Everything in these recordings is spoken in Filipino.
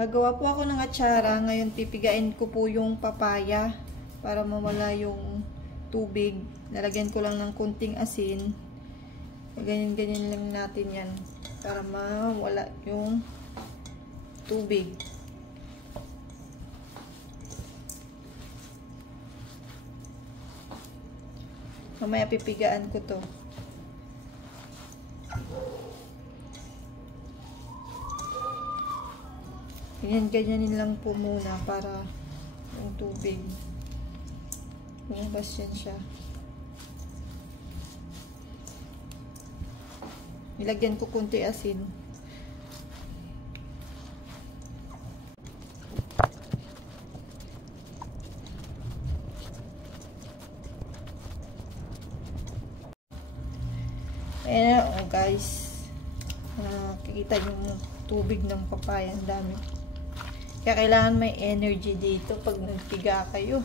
Gagawa po ako ng atsara. Ngayon pipigain ko po yung papaya para mawala yung tubig. Lalagyan ko lang ng kunting asin. Ganyan-ganyan lang natin yan para mawala yung tubig. Mamaya pipigaan ko to. Ganyan-ganyanin lang po muna para yung tubig lumabas yan siya. Nilagyan ko kunti asin. Ayan, oh guys. Nakikita yung tubig ng papaya. Ang dami. Kaya kailangan may energy dito pag nagpiga kayo.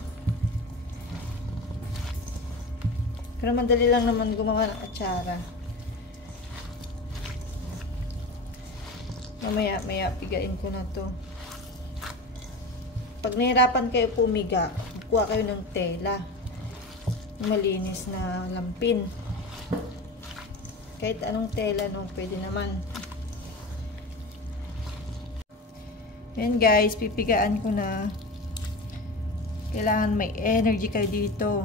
Pero madali lang naman gumawa ng atsara. Mamaya pigain ko na to. Pag nahirapan kayo pumiga, kuha kayo ng tela. Malinis na lampin. Kahit anong tela, no, pwede naman. Ayan guys, pipigaan ko na. Kailangan may energy kayo dito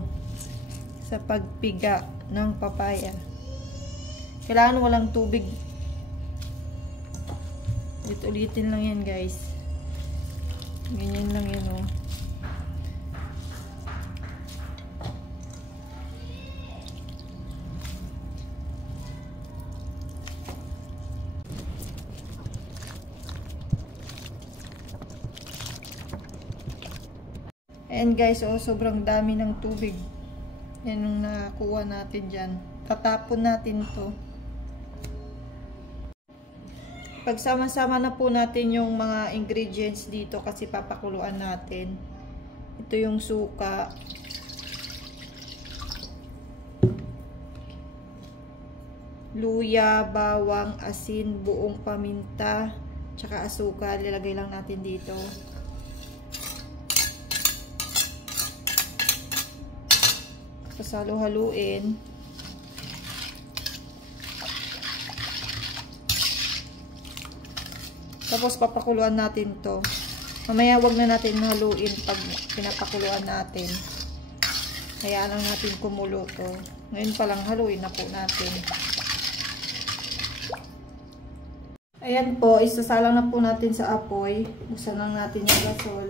sa pagpiga ng papaya. Kailangan walang tubig. Ulit-ulitin lang yan guys. Ganyan lang yun, oh. And guys, oh, sobrang dami ng tubig. Yan yung nakuha natin dyan. Tatapon natin to. Pagsama-sama na po natin yung mga ingredients dito kasi papakuluan natin. Ito yung suka. Luya, bawang, asin, buong paminta, tsaka asukal. Ilalagay lang natin dito. Salo-haluin. Tapos papakuluan natin to. Mamaya wag na natin haluin pag pinapakuluan natin. Hayaan lang natin kumulo to. Ngayon pa lang haluin na po natin. Ayan po, isasalang na po natin sa apoy. Buksan lang natin yung gasol.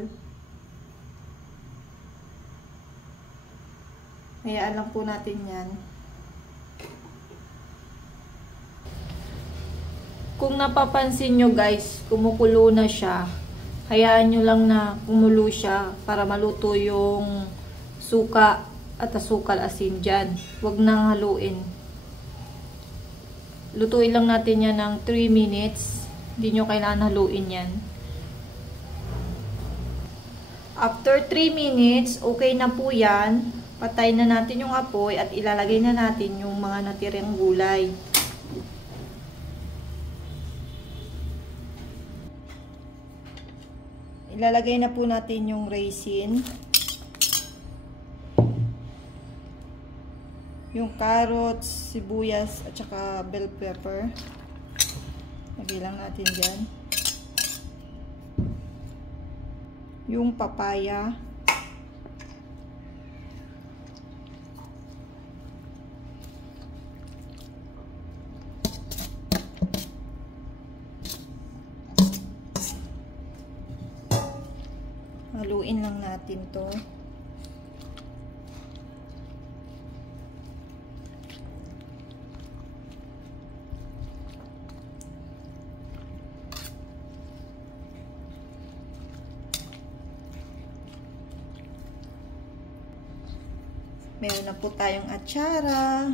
Hayaan lang po natin yan. Kung napapansin nyo guys, kumukulo na siya. Hayaan nyo lang na kumulo siya para maluto yung suka at asukal asin dyan. Huwag nang haluin. Lutuin lang natin yan ng 3 minutes. Hindi nyo kailangan haluin yan. After 3 minutes, okay na po yan. Patay na natin yung apoy at ilalagay na natin yung mga natirang gulay. Ilalagay na po natin yung raisin. Yung carrots, sibuyas, at saka bell pepper. Lagay lang natin dyan. Yung papaya. Haluin lang natin to. Meron na po tayong atsara.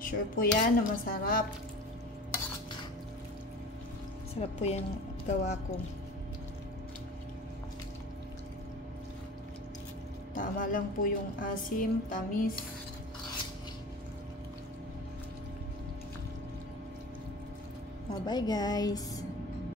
Sure po yan na masarap. Sarap po yan gawa ko. Tama lang po yung asim, tamis. Bye-bye guys!